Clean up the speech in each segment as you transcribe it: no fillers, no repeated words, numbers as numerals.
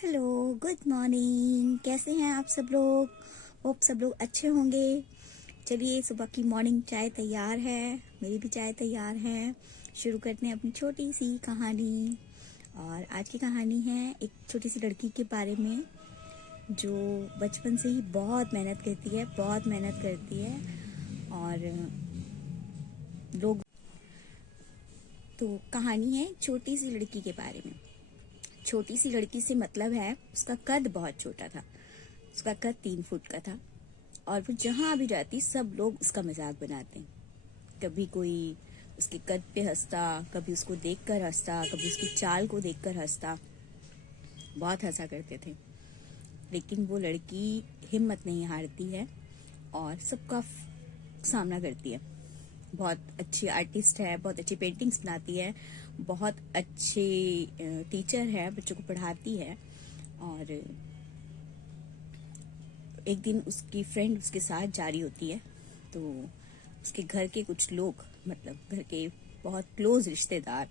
Hello, good morning. कैसे हैं आप सब लोग? होप सब लोग अच्छे होंगे। चलिए, सुबह की मॉर्निंग चाय तैयार है, मेरी भी चाय तैयार है। शुरू करते हैं अपनी छोटी सी कहानी। और आज की कहानी है एक छोटी सी लड़की के बारे में जो बचपन से ही बहुत मेहनत करती है, बहुत मेहनत करती है। और लोग तो कहानी है छोटी सी लड़की के बारे में। छोटी सी लड़की से मतलब है उसका कद बहुत छोटा था। उसका कद 3 फुट का था। और वो जहां भी जाती सब लोग उसका मजाक बनाते। कभी कोई उसके कद पे हंसता, कभी उसको देखकर हंसता, कभी उसकी चाल को देखकर हंसता। बहुत हंसा करते थे। लेकिन वो लड़की हिम्मत नहीं हारती है और सबका सामना करती है। बहुत अच्छी आर्टिस्ट है, बहुत अच्छी पेंटिंग्स बनाती है, बहुत अच्छी टीचर है, बच्चों को पढ़ाती है। और एक दिन उसकी फ्रेंड उसके साथ जा रही होती है तो उसके घर के कुछ लोग, मतलब घर के बहुत क्लोज रिश्तेदार,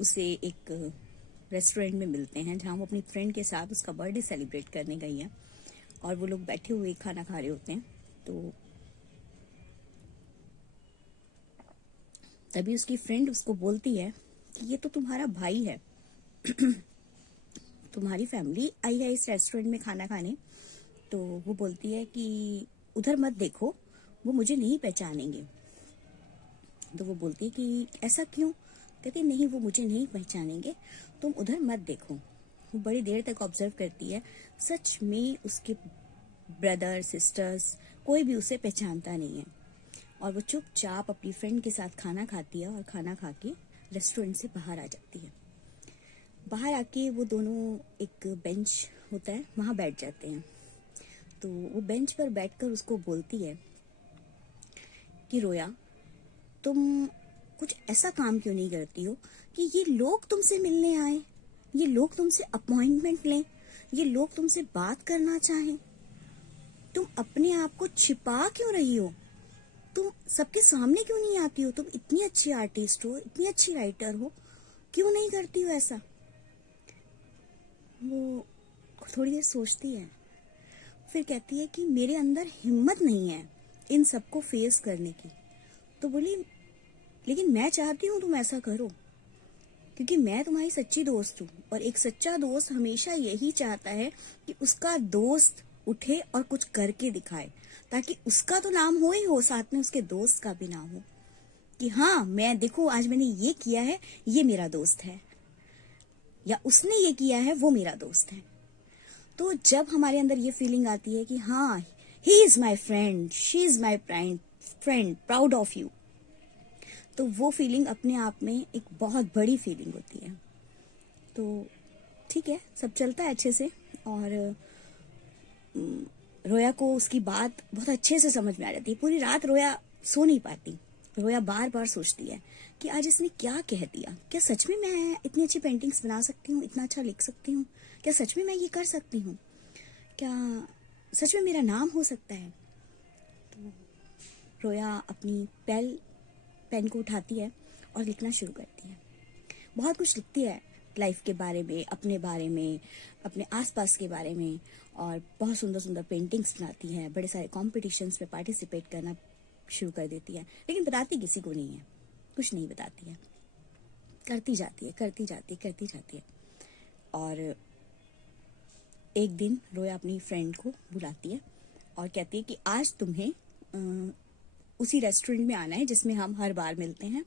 उसे एक रेस्टोरेंट में मिलते हैं जहां वो अपनी फ्रेंड के साथ उसका बर्थडे सेलिब्रेट करने गई है। और वो लोग बैठे हुए खाना खा रहे होते हैं। तो तभी उसकी फ्रेंड उसको बोलती है कि ये तो तुम्हारा भाई है, तुम्हारी फैमिली आई है इस रेस्टोरेंट में खाना खाने। तो वो बोलती है कि उधर मत देखो, वो मुझे नहीं पहचानेंगे। तो वो बोलती है कि ऐसा क्यों? कहती नहीं, वो मुझे नहीं पहचानेंगे, तुम उधर मत देखो। वो बड़ी देर तक ऑब्जर्व करती है। सच में उसके ब्रदर सिस्टर्स कोई भी उसे पहचानता नहीं है। और वो चुपचाप अपनी फ्रेंड के साथ खाना खाती है और खाना खा के रेस्टोरेंट से बाहर आ जाती है। बाहर आके वो दोनों, एक बेंच होता है वहां बैठ जाते हैं। तो वो बेंच पर बैठकर उसको बोलती है कि रोया, तुम कुछ ऐसा काम क्यों नहीं करती हो कि ये लोग तुमसे मिलने आए, ये लोग तुमसे अपॉइंटमेंट लें, ये लोग तुमसे बात करना चाहें। तुम अपने आप को छिपा क्यों रही हो? तुम सबके सामने क्यों नहीं आती हो? तुम इतनी अच्छी आर्टिस्ट हो, इतनी अच्छी राइटर हो, क्यों नहीं करती हो ऐसा? वो थोड़ी देर सोचती है, फिर कहती है कि मेरे अंदर हिम्मत नहीं है इन सबको फेस करने की। तो बोली, लेकिन मैं चाहती हूँ तुम ऐसा करो, क्योंकि मैं तुम्हारी सच्ची दोस्त हूँ। और एक सच्चा दोस्त हमेशा यही चाहता है कि उसका दोस्त उठे और कुछ करके दिखाए, ताकि उसका तो नाम हो ही हो, साथ में उसके दोस्त का भी नाम हो कि हाँ, मैं देखो आज मैंने ये किया है, ये मेरा दोस्त है, या उसने ये किया है, वो मेरा दोस्त है। तो जब हमारे अंदर ये फीलिंग आती है कि हाँ, he is my friend, she is my friend, proud of you, तो वो फीलिंग अपने आप में एक बहुत बड़ी फीलिंग होती है। तो ठीक है, सब चलता है अच्छे से। और रोया को उसकी बात बहुत अच्छे से समझ में आ जाती है। पूरी रात रोया सो नहीं पाती। रोया बार बार सोचती है कि आज इसने क्या कह दिया। क्या सच में मैं इतनी अच्छी पेंटिंग्स बना सकती हूँ, इतना अच्छा लिख सकती हूँ? क्या सच में मैं ये कर सकती हूँ? क्या सच में मेरा नाम हो सकता है? तो रोया अपनी पेन को उठाती है और लिखना शुरू करती है। बहुत कुछ लिखती है, लाइफ के बारे में, अपने बारे में, अपने आसपास के बारे में। और बहुत सुंदर सुंदर पेंटिंग्स बनाती है, बड़े सारे कॉम्पिटिशन्स में पार्टिसिपेट करना शुरू कर देती है। लेकिन बताती किसी को नहीं है, कुछ नहीं बताती है। करती जाती है, करती जाती है, करती जाती है। और एक दिन रोया अपनी फ्रेंड को बुलाती है और कहती है कि आज तुम्हें उसी रेस्टोरेंट में आना है जिसमें हम हर बार मिलते हैं।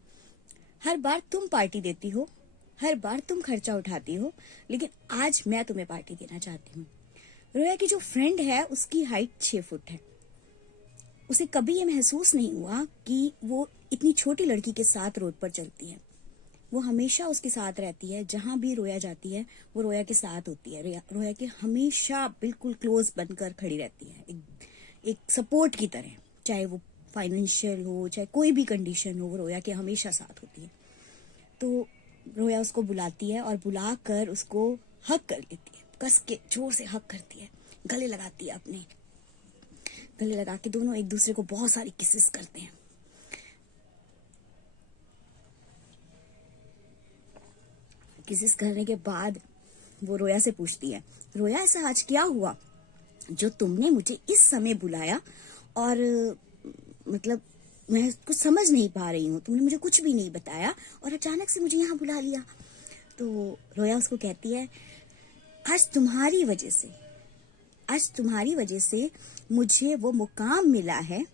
हर बार तुम पार्टी देती हो, हर बार तुम खर्चा उठाती हो, लेकिन आज मैं तुम्हें पार्टी देना चाहती हूँ। रोया की जो फ्रेंड है उसकी हाइट 6 फुट है। उसे कभी ये महसूस नहीं हुआ कि वो इतनी छोटी लड़की के साथ रोड पर चलती है। वो हमेशा उसके साथ रहती है, जहां भी रोया जाती है वो रोया के साथ होती है। रोया के हमेशा बिल्कुल क्लोज बनकर खड़ी रहती है, एक सपोर्ट की तरह। चाहे वो फाइनेंशियल हो, चाहे कोई भी कंडीशन हो, वो रोया के हमेशा साथ होती है। तो रोया उसको बुलाती है और बुलाकर उसको हक कर लेती है, कस के जोर से हक करती है, गले लगाती है अपने। गले लगा के दोनों एक दूसरे को बहुत सारी किसेस करते हैं। किसेस करने के बाद वो रोया से पूछती है, रोया ऐसा आज क्या हुआ जो तुमने मुझे इस समय बुलाया, और मतलब मैं कुछ समझ नहीं पा रही हूँ, तुमने मुझे कुछ भी नहीं बताया और अचानक से मुझे यहाँ बुला लिया। तो रोया उसको कहती है, आज तुम्हारी वजह से मुझे वो मुकाम मिला है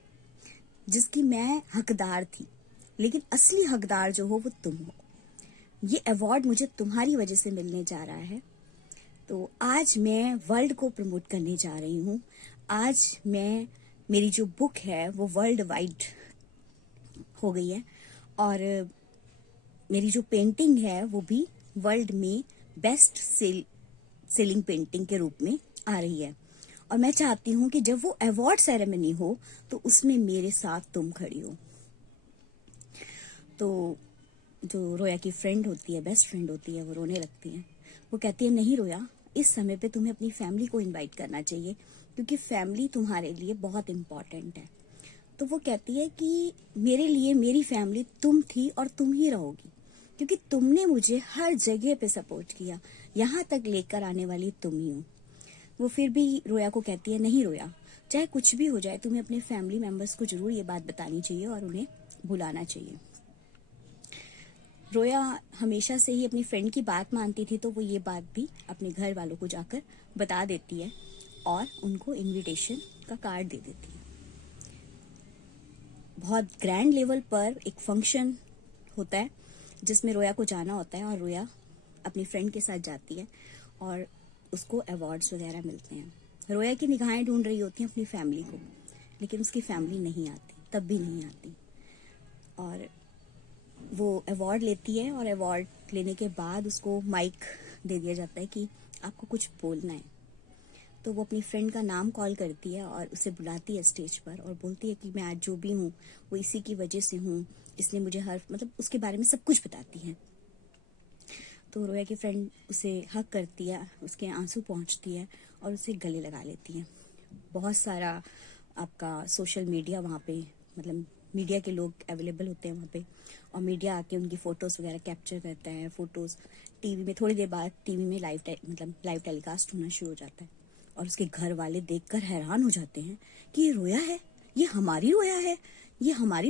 जिसकी मैं हकदार थी, लेकिन असली हकदार जो हो वो तुम हो। ये अवार्ड मुझे तुम्हारी वजह से मिलने जा रहा है। तो आज मैं वर्ल्ड को प्रमोट करने जा रही हूँ। आज मेरी जो बुक है वो वर्ल्ड वाइड हो गई है, और मेरी जो पेंटिंग है वो भी वर्ल्ड में बेस्ट सेलिंग पेंटिंग के रूप में आ रही है। और मैं चाहती हूँ कि जब वो अवार्ड सेरेमनी हो तो उसमें मेरे साथ तुम खड़ी हो। तो जो रोया की फ्रेंड होती है, बेस्ट फ्रेंड होती है, वो रोने लगती है। वो कहती है, नहीं रोया, इस समय पे तुम्हें अपनी फैमिली को इनवाइट करना चाहिए, क्योंकि फैमिली तुम्हारे लिए बहुत इम्पोर्टेंट है। तो वो कहती है कि मेरे लिए मेरी फैमिली तुम थी और तुम ही रहोगी, क्योंकि तुमने मुझे हर जगह पे सपोर्ट किया, यहाँ तक लेकर आने वाली तुम ही हो। वो फिर भी रोया को कहती है, नहीं रोया, चाहे कुछ भी हो जाए तुम्हें अपने फैमिली मेंबर्स को जरूर ये बात बतानी चाहिए और उन्हें बुलाना चाहिए। रोया हमेशा से ही अपनी फ्रेंड की बात मानती थी, तो वो ये बात भी अपने घर वालों को जाकर बता देती है और उनको इनविटेशन का कार्ड दे देती है। बहुत ग्रैंड लेवल पर एक फंक्शन होता है जिसमें रोया को जाना होता है, और रोया अपनी फ्रेंड के साथ जाती है और उसको अवार्ड्स वगैरह मिलते हैं। रोया की निगाहें ढूंढ रही होती हैं अपनी फैमिली को, लेकिन उसकी फैमिली नहीं आती, तब भी नहीं आती। और वो अवार्ड लेती है, और अवार्ड लेने के बाद उसको माइक दे दिया जाता है कि आपको कुछ बोलना है। तो वो अपनी फ्रेंड का नाम कॉल करती है और उसे बुलाती है स्टेज पर और बोलती है कि मैं आज जो भी हूँ वो इसी की वजह से हूँ, इसने मुझे उसके बारे में सब कुछ बताती है। तो रोया की फ्रेंड उसे हक करती है, उसके आंसू पहुँचती है और उसे गले लगा लेती है। बहुत सारा आपका सोशल मीडिया वहाँ पे, मतलब मीडिया के लोग अवेलेबल होते हैं वहाँ पे, और मीडिया आके उनकी फ़ोटोज़ वगैरह कैप्चर करता है। फ़ोटोज़ टीवी में, थोड़ी देर बाद टीवी में लाइव टेलीकास्ट होना शुरू हो जाता है, और उसके घर वाले देखकर हैरान हो जाते हैं कि ये रोया है, ये हमारी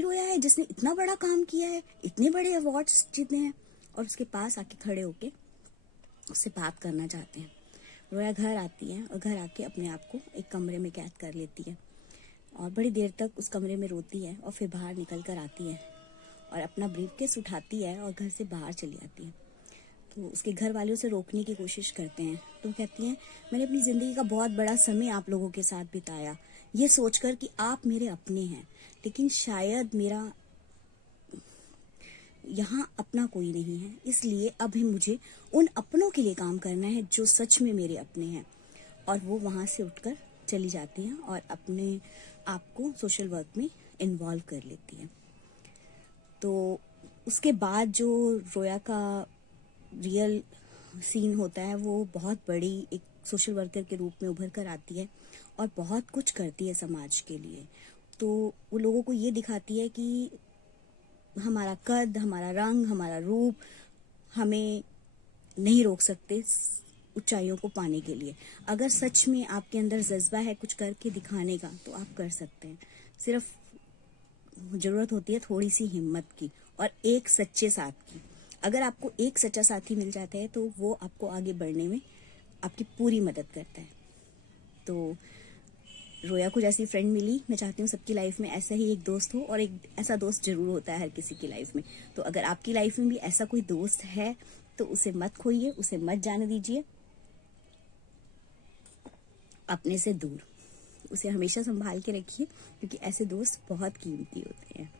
रोया है जिसने इतना बड़ा काम किया है, इतने बड़े अवार्ड्स जीते हैं, और उसके पास आके खड़े होके उससे बात करना चाहते हैं। रोया घर आती है और घर आके अपने आप को एक कमरे में कैद कर लेती है, और बड़ी देर तक उस कमरे में रोती है, और फिर बाहर निकल कर आती है और अपना ब्रीफकेस उठाती है और घर से बाहर चली आती है। तो उसके घर वाले उसे रोकने की कोशिश करते हैं, तो कहती हैं, मैंने अपनी ज़िंदगी का बहुत बड़ा समय आप लोगों के साथ बिताया, ये सोचकर कि आप मेरे अपने हैं, लेकिन शायद मेरा यहाँ अपना कोई नहीं है, इसलिए अभी मुझे उन अपनों के लिए काम करना है जो सच में मेरे अपने हैं। और वो वहाँ से उठकर चली जाती हैं और अपने आप को सोशल वर्क में इन्वॉल्व कर लेती हैं। तो उसके बाद जो रोया का रियल सीन होता है, वो बहुत बड़ी एक सोशल वर्कर के रूप में उभर कर आती है और बहुत कुछ करती है समाज के लिए। तो वो लोगों को ये दिखाती है कि हमारा कद, हमारा रंग, हमारा रूप हमें नहीं रोक सकते ऊंचाइयों को पाने के लिए। अगर सच में आपके अंदर जज्बा है कुछ करके दिखाने का, तो आप कर सकते हैं। सिर्फ जरूरत होती है थोड़ी सी हिम्मत की और एक सच्चे साथ की। अगर आपको एक सच्चा साथी मिल जाता है तो वो आपको आगे बढ़ने में आपकी पूरी मदद करता है। तो रोया को जैसी फ्रेंड मिली, मैं चाहती हूँ सबकी लाइफ में ऐसा ही एक दोस्त हो, और एक ऐसा दोस्त जरूर होता है हर किसी की लाइफ में। तो अगर आपकी लाइफ में भी ऐसा कोई दोस्त है तो उसे मत खोइए, उसे मत जाने दीजिए अपने से दूर। उसे हमेशा संभाल के रखिए, क्योंकि ऐसे दोस्त बहुत कीमती होते हैं।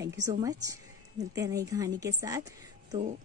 Thank you so much. मिलते हैं नई कहानी के साथ। तो